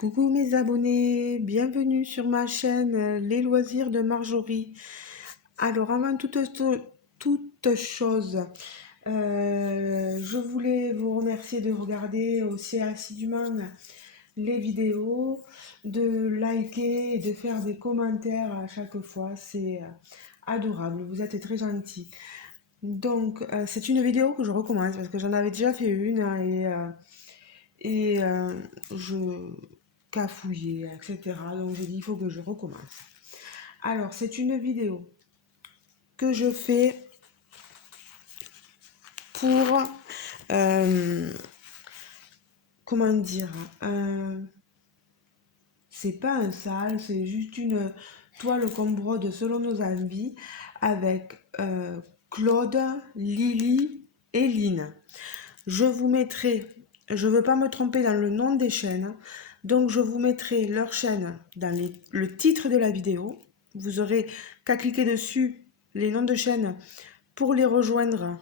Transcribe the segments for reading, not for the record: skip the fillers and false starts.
Coucou mes abonnés, bienvenue sur ma chaîne Les Loisirs de Marjorie. Alors avant toute chose, je voulais vous remercier de regarder aussi assidûment les vidéos, de liker et de faire des commentaires à chaque fois. C'est adorable, vous êtes très gentils. Donc c'est une vidéo que je recommence parce que j'en avais déjà fait une et je cafouillais, etc. Donc j'ai dit il faut que je recommence. Alors c'est une vidéo que je fais pour comment dire, c'est pas un sale, c'est juste une toile qu'on brode selon nos envies avec Claude, Lily et Lynn. Je vous mettrai, je ne veux pas me tromper dans le nom des chaînes, donc je vous mettrai leur chaîne dans le titre de la vidéo. Vous aurez qu'à cliquer dessus, les noms de chaînes, pour les rejoindre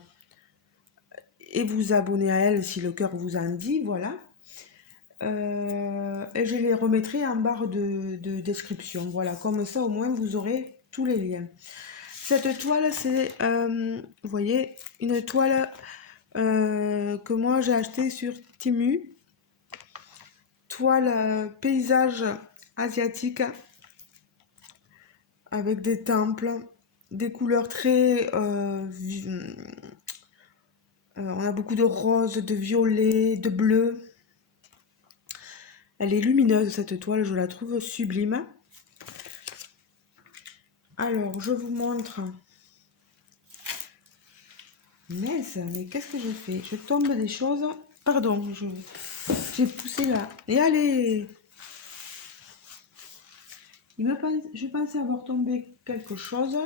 et vous abonner à elles si le cœur vous en dit, voilà. Et je les remettrai en barre de description, voilà, comme ça au moins vous aurez tous les liens. Cette toile, c'est, vous voyez, une toile que moi j'ai acheté sur Temu, toile paysage asiatique avec des temples, des couleurs très on a beaucoup de rose, de violet, de bleu. Elle est lumineuse cette toile, je la trouve sublime. Alors je vous montre. Mais qu'est-ce que je fais? Je tombe des choses. Pardon, j'ai poussé là. Et allez! Je pensais avoir tombé quelque chose.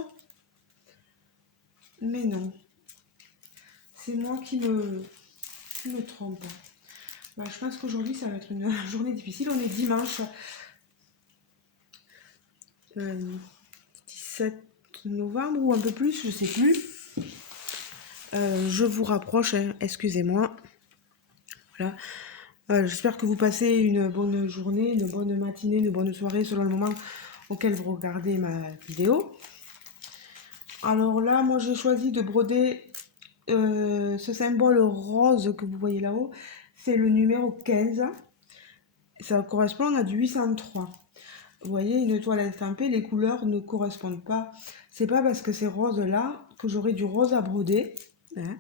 Mais non. C'est moi qui me trompe. Bah, je pense qu'aujourd'hui, ça va être une journée difficile. On est dimanche 17 novembre ou un peu plus, je sais plus. Je vous rapproche, hein, excusez-moi. Voilà. J'espère que vous passez une bonne journée, une bonne matinée, une bonne soirée selon le moment auquel vous regardez ma vidéo. Alors là, moi j'ai choisi de broder ce symbole rose que vous voyez là-haut. C'est le numéro 15. Ça correspond à du 803. Vous voyez, une toile estampée, les couleurs ne correspondent pas. C'est pas parce que c'est rose là que j'aurai du rose à broder. Hein.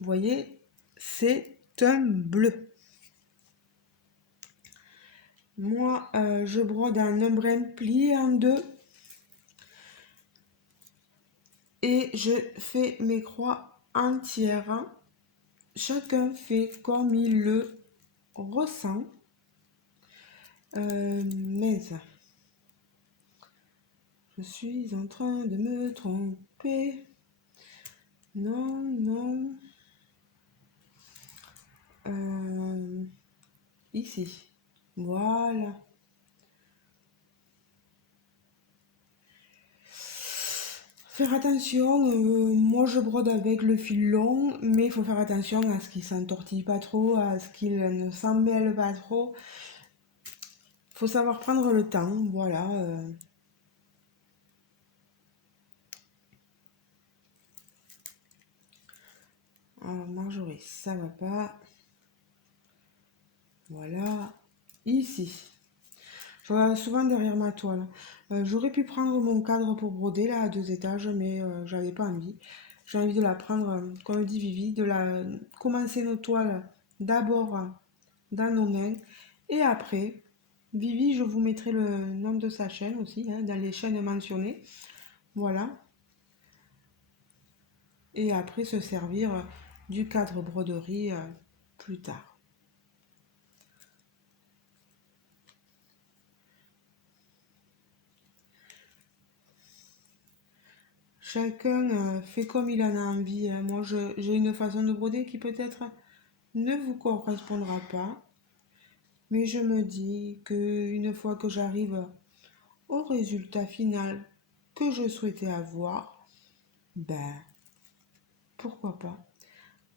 Vous voyez, c'est un bleu. Moi, je brode un embrun plié en deux. Et je fais mes croix entières. Chacun fait comme il le ressent. Mais je suis en train de me tromper. Non, non. Ici. Voilà. Faire attention, moi je brode avec le fil long, mais il faut faire attention à ce qu'il ne s'entortille pas trop, à ce qu'il ne s'emmêle pas trop. Il faut savoir prendre le temps, voilà. Alors Marjorie, ça va pas. Voilà, ici. Je regarde souvent derrière ma toile. J'aurais pu prendre mon cadre pour broder là à 2 étages, mais j'avais pas envie. J'ai envie de la prendre, comme dit Vivi, commencer nos toiles d'abord dans nos mains et après. Vivi, je vous mettrai le nom de sa chaîne aussi, hein, dans les chaînes mentionnées. Voilà. Et après se servir du cadre broderie plus tard. Chacun fait comme il en a envie. Hein. Moi, j'ai une façon de broder qui peut-être ne vous correspondra pas. Mais je me dis qu'une fois que j'arrive au résultat final que je souhaitais avoir, ben, pourquoi pas.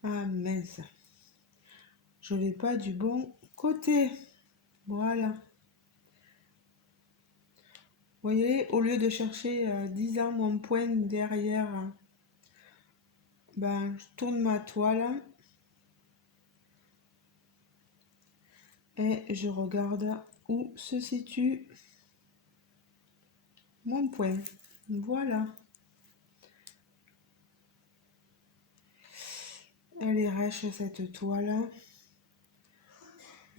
Ah mince, je vais pas du bon côté. Voilà. Vous voyez, au lieu de chercher 10 ans mon point derrière, ben, je tourne ma toile et je regarde où se situe mon point. Voilà. Elle est rêche cette toile.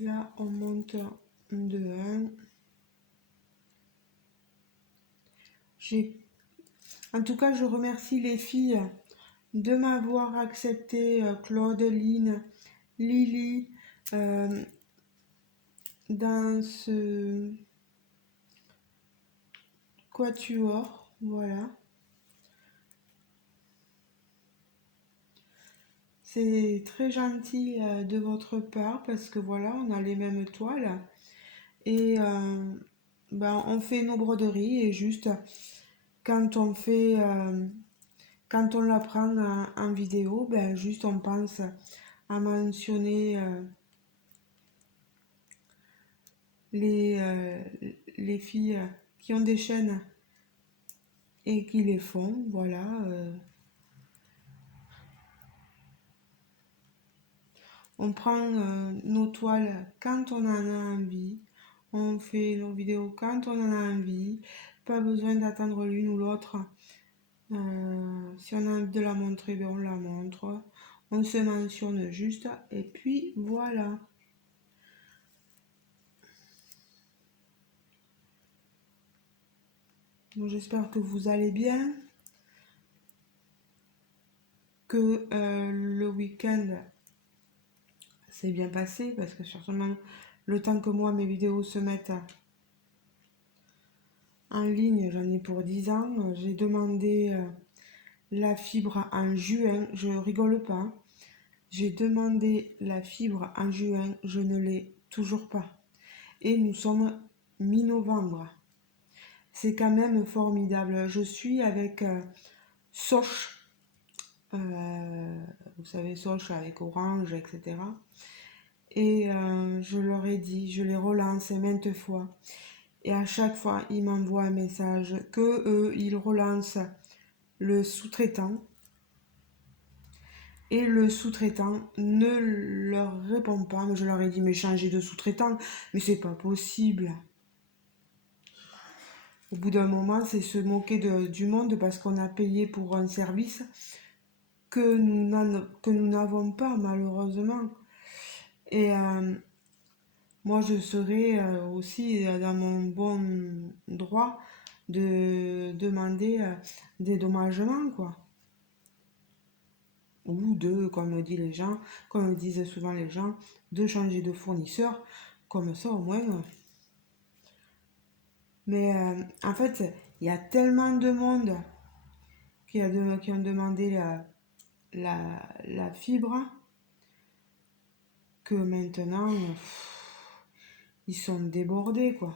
Là, on monte de 1. En tout cas, je remercie les filles de m'avoir accepté, Claude, Line, Lily, euh, dans ce quatuor. Voilà. C'est très gentil de votre part parce que voilà, on a les mêmes toiles et ben, on fait nos broderies et juste quand on fait, quand on la prend en vidéo, ben juste on pense à mentionner les, euh, les filles qui ont des chaînes et qui les font, voilà. On prend nos toiles quand on en a envie, on fait nos vidéos quand on en a envie, pas besoin d'attendre l'une ou l'autre. Si on a envie de la montrer, ben on la montre. On se mentionne juste et puis voilà. Bon, j'espère que vous allez bien, que le week-end s'est bien passé parce que surtout le temps que moi mes vidéos se mettent en ligne, j'en ai pour 10 ans. J'ai demandé la fibre en juin, je rigole pas. J'ai demandé la fibre en juin, je ne l'ai toujours pas. Et nous sommes mi-novembre. C'est quand même formidable. Je suis avec Soch, vous savez, Soch avec Orange, etc. Et je leur ai dit, je les relance maintes fois. Et à chaque fois, ils m'envoient un message que eux, ils relancent le sous-traitant. Et le sous-traitant ne leur répond pas. Mais je leur ai dit, mais changez de sous-traitant. Mais c'est pas possible. Au bout d'un moment, c'est se moquer du monde parce qu'on a payé pour un service que nous n'avons pas, malheureusement. Et moi, je serais aussi dans mon bon droit de demander des dédommagements, quoi. Ou de, comme disent les gens, comme disent souvent les gens, de changer de fournisseur, comme ça au moins. Mais en fait, il y a tellement de monde qui ont demandé la fibre que maintenant, ils sont débordés, quoi.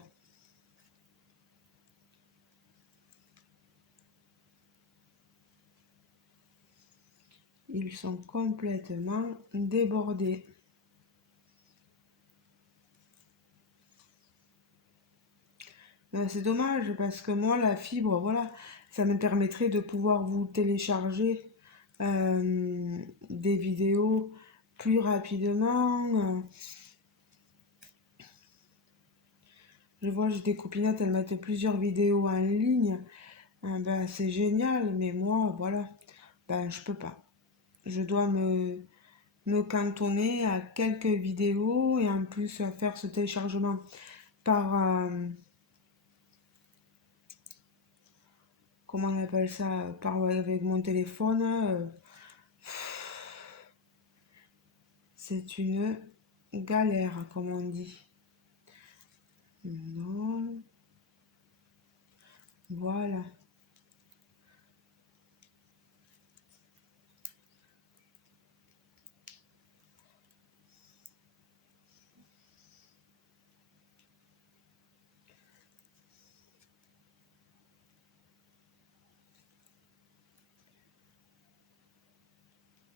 Ils sont complètement débordés. C'est dommage parce que moi, la fibre, voilà, ça me permettrait de pouvoir vous télécharger des vidéos plus rapidement. Je vois, j'ai des copinettes, elles mettent plusieurs vidéos en ligne. Ben, c'est génial, mais moi, voilà, ben, je peux pas. Je dois me cantonner à quelques vidéos et en plus faire ce téléchargement par, comment on appelle ça, par, avec mon téléphone. C'est une galère, comme on dit. Non, voilà.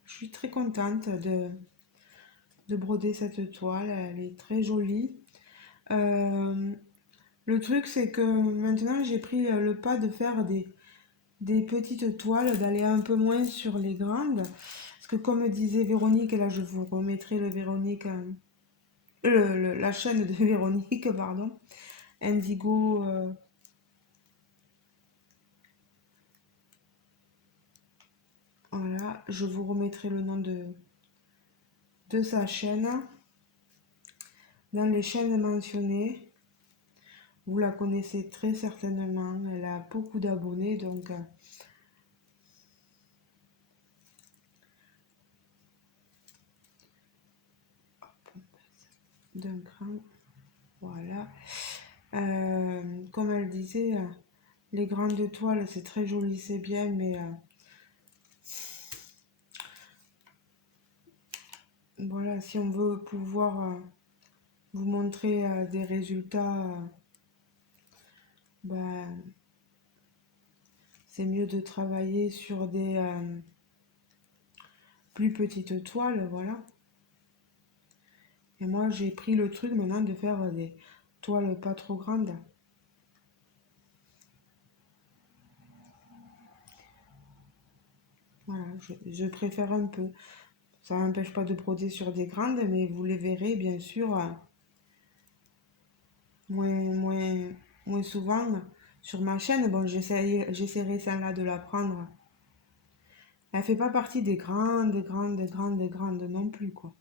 Je suis très contente de broder cette toile, elle est très jolie. Euh, le truc, c'est que maintenant, j'ai pris le pas de faire des petites toiles, d'aller un peu moins sur les grandes. Parce que comme disait Véronique, et là je vous remettrai le Véronique, la chaîne de Véronique, pardon, Indigo, voilà, je vous remettrai le nom de sa chaîne dans les chaînes mentionnées. Vous la connaissez très certainement, elle a beaucoup d'abonnés, donc d'un cran, voilà. Comme elle disait, les grandes toiles, c'est très joli, c'est bien, mais voilà, si on veut pouvoir vous montrer des résultats, ben, c'est mieux de travailler sur des plus petites toiles, voilà. Et moi, j'ai pris le truc maintenant de faire des toiles pas trop grandes. Voilà, je préfère un peu. Ça n'empêche pas de broder sur des grandes, mais vous les verrez bien sûr moins, moins, moins souvent sur ma chaîne. Bon, j'essaierai celle-là de la prendre. Elle fait pas partie des grandes, grandes, grandes, grandes non plus, quoi.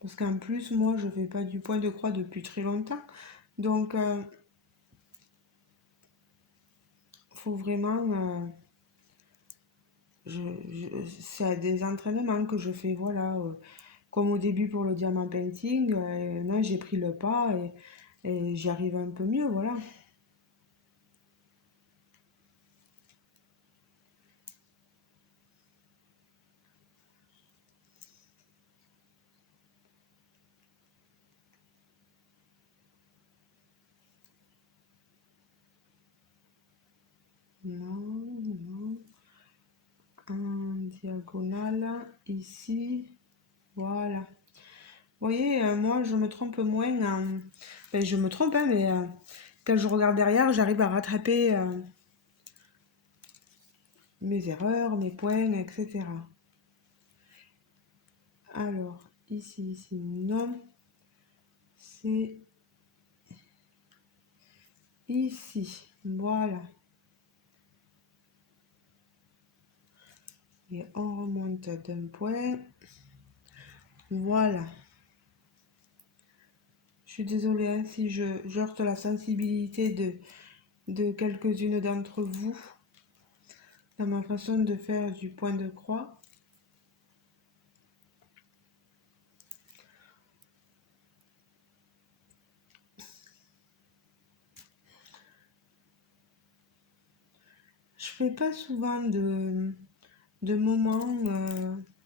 Parce qu'en plus, moi, je fais pas du point de croix depuis très longtemps. Donc, faut vraiment... c'est des entraînements que je fais, voilà. Comme au début pour le diamant painting, là, j'ai pris le pas et j'y arrive un peu mieux, voilà. Non, non. En diagonale, ici, voilà. Vous voyez, moi, je me trompe moins. Enfin, je me trompe, hein, mais quand je regarde derrière, j'arrive à rattraper mes erreurs, mes points, etc. Alors, ici, non. C'est ici. Voilà. Et on remonte d'un point. Voilà. Je suis désolée hein, si je heurte la sensibilité de quelques-unes d'entre vous dans ma façon de faire du point de croix. Je fais pas souvent de moments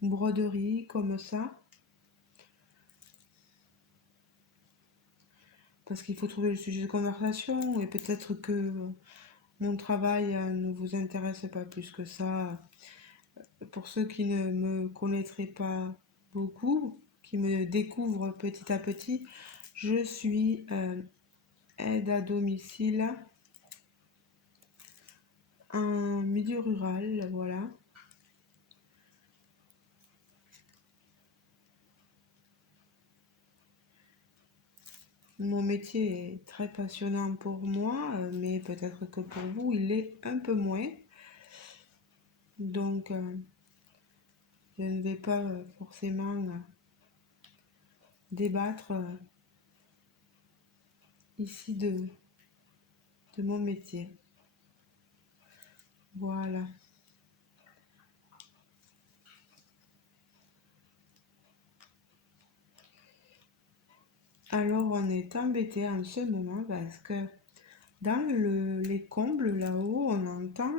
broderie comme ça. Parce qu'il faut trouver le sujet de conversation et peut-être que mon travail ne vous intéresse pas plus que ça. Pour ceux qui ne me connaîtraient pas beaucoup, qui me découvrent petit à petit, je suis aide à domicile en milieu rural, voilà. Mon métier est très passionnant pour moi, mais peut-être que pour vous, il est un peu moins. Donc, je ne vais pas forcément débattre ici de mon métier. Voilà. Alors, on est embêté en ce moment parce que dans les combles là-haut, on entend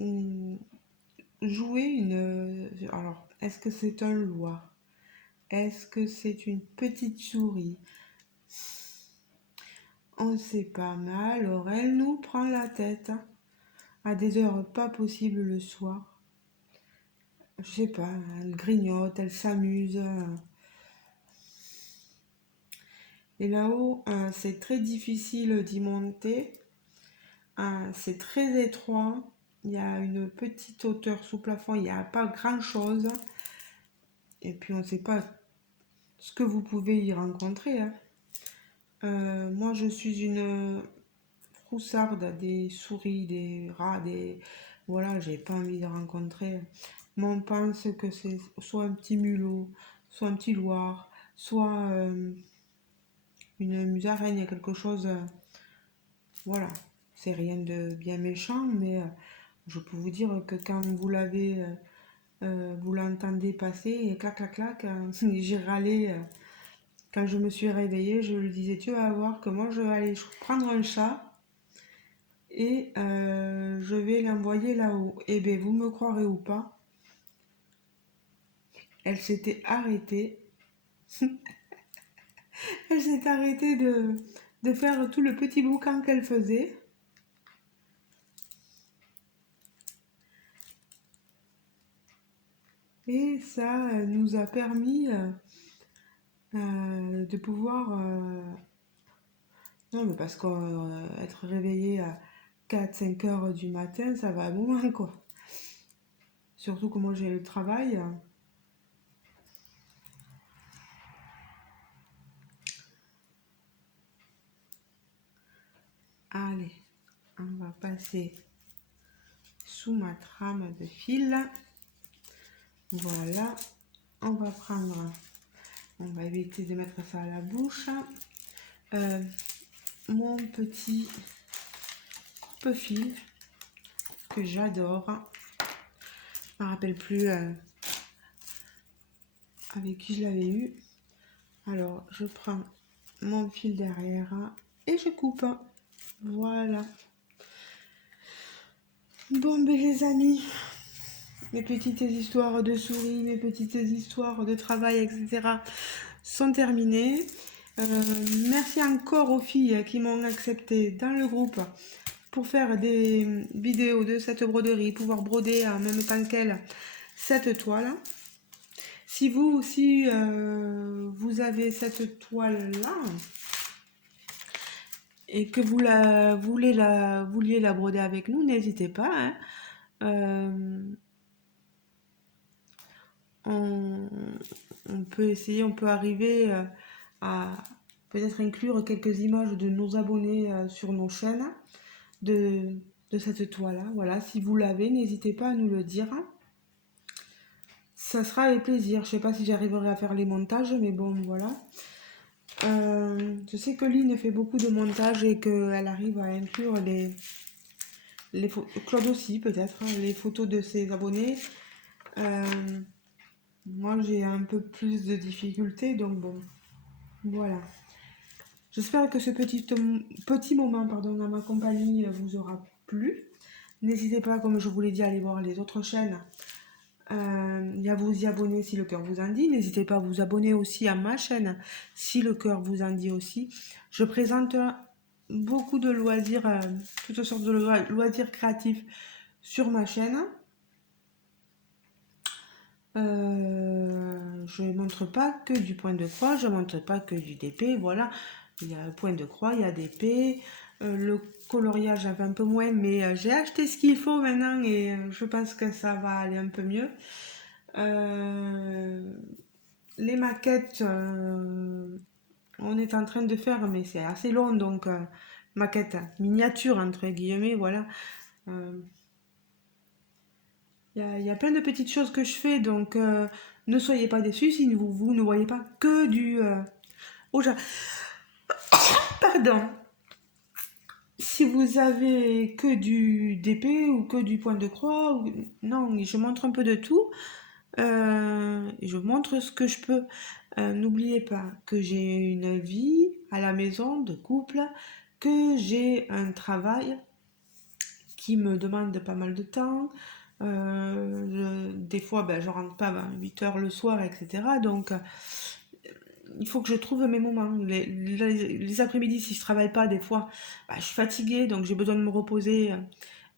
euh, jouer une... Alors, est-ce que c'est un loir? Est-ce que c'est une petite souris? on sait pas mal, or elle nous prend la tête à des heures pas possibles le soir. Je sais pas, elle grignote, elle s'amuse. Et là-haut, c'est très difficile d'y monter. C'est très étroit. Il y a une petite hauteur sous plafond, il n'y a pas grand-chose. Et puis on ne sait pas ce que vous pouvez y rencontrer, hein. Moi, je suis une froussarde des souris, des rats, des... Voilà, j'ai pas envie de rencontrer. Moi, on pense que c'est soit un petit mulot, soit un petit loir, soit une musaraigne, quelque chose... voilà, c'est rien de bien méchant, mais je peux vous dire que quand vous l'avez... vous l'entendez passer et clac clac clac, j'ai râlé quand je me suis réveillée, je lui disais tu vas voir que moi je vais aller prendre un chat et je vais l'envoyer là-haut. Et bien vous me croirez ou pas, elle s'était arrêtée, elle s'est arrêtée de faire tout le petit boucan qu'elle faisait. Et ça nous a permis de pouvoir non, mais parce qu'être réveillé à 4-5 heures du matin, ça va à moment, quoi. Surtout que moi, j'ai le travail. Allez, on va passer sous ma trame de fil. Voilà. On va prendre... On va éviter de mettre ça à la bouche. Mon petit coupe-fil que j'adore. Je ne me rappelle plus avec qui je l'avais eu. Alors, je prends mon fil derrière et je coupe. Voilà. Bon, ben les amis, mes petites histoires de souris, mes petites histoires de travail, etc. sont terminées. Merci encore aux filles qui m'ont accepté dans le groupe pour faire des vidéos de cette broderie, pouvoir broder en même temps qu'elle cette toile. Si vous aussi vous avez cette toile-là et que vous vouliez la broder avec nous, n'hésitez pas, hein. On peut essayer, on peut arriver à peut-être inclure quelques images de nos abonnés sur nos chaînes de cette toile-là. Voilà, si vous l'avez, n'hésitez pas à nous le dire. Ça sera avec plaisir. Je sais pas si j'arriverai à faire les montages, mais bon, voilà. Je sais que Lynn fait beaucoup de montages et qu'elle arrive à inclure Claude aussi peut-être, hein, les photos de ses abonnés. Moi j'ai un peu plus de difficultés, donc bon, voilà. J'espère que ce petit moment dans ma compagnie vous aura plu. N'hésitez pas, comme je vous l'ai dit, à aller voir les autres chaînes et à vous y abonner si le cœur vous en dit. N'hésitez pas à vous abonner aussi à ma chaîne si le cœur vous en dit aussi. Je présente beaucoup de loisirs, toutes sortes de loisirs créatifs sur ma chaîne. Je ne montre pas que du point de croix, je ne montre pas que du DP, voilà. Il y a point de croix, il y a DP. Le coloriage j'avais un peu moins, mais j'ai acheté ce qu'il faut maintenant et je pense que ça va aller un peu mieux. Les maquettes, on est en train de faire, mais c'est assez long, donc maquette miniature entre guillemets, voilà. Il y a plein de petites choses que je fais, donc ne soyez pas déçus si vous ne voyez pas que du... Oh, pardon. Si vous avez que du DP ou que du point de croix, non, je montre un peu de tout. Je montre ce que je peux. N'oubliez pas que j'ai une vie à la maison de couple, que j'ai un travail qui me demande pas mal de temps. Des fois, ben, je rentre pas à 8 heures le soir, etc. Donc, il faut que je trouve mes moments. Les après-midi, si je travaille pas, des fois, bah, je suis fatiguée, donc j'ai besoin de me reposer.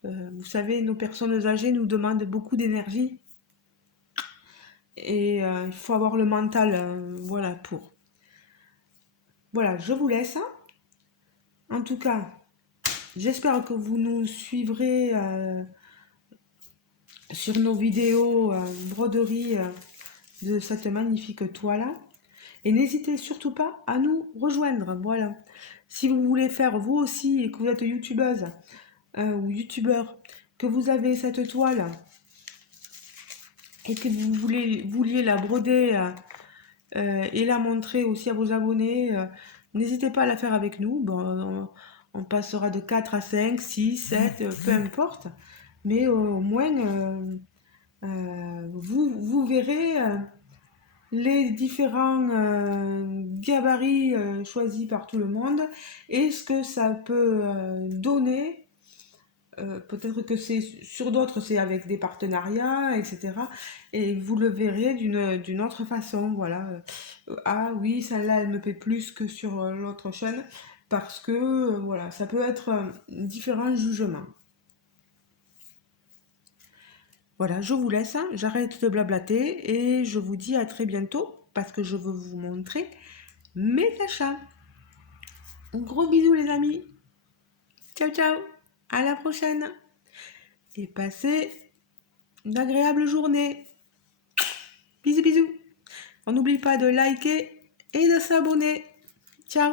Vous savez, nos personnes âgées nous demandent beaucoup d'énergie et il faut avoir le mental, voilà, pour. Voilà, je vous laisse. En tout cas, j'espère que vous nous suivrez sur nos vidéos broderie de cette magnifique toile. Et n'hésitez surtout pas à nous rejoindre. Voilà. Si vous voulez faire vous aussi et que vous êtes youtubeuse ou youtubeur, que vous avez cette toile et que vous vouliez la broder et la montrer aussi à vos abonnés, n'hésitez pas à la faire avec nous. Bon, on passera de 4 à 5, 6, 7, peu importe. Mais au moins, vous verrez les différents gabarits choisis par tout le monde et ce que ça peut donner. Peut-être que c'est sur d'autres, c'est avec des partenariats, etc. Et vous le verrez d'une autre façon. Voilà. Ah oui, celle-là, elle me paie plus que sur l'autre chaîne parce que voilà, ça peut être différents jugements. Voilà, je vous laisse, hein. J'arrête de blablater et je vous dis à très bientôt parce que je veux vous montrer mes achats. Un gros bisou les amis. Ciao ciao. À la prochaine. Et passez une agréable journée. Bisous bisous. On n'oublie pas de liker et de s'abonner. Ciao.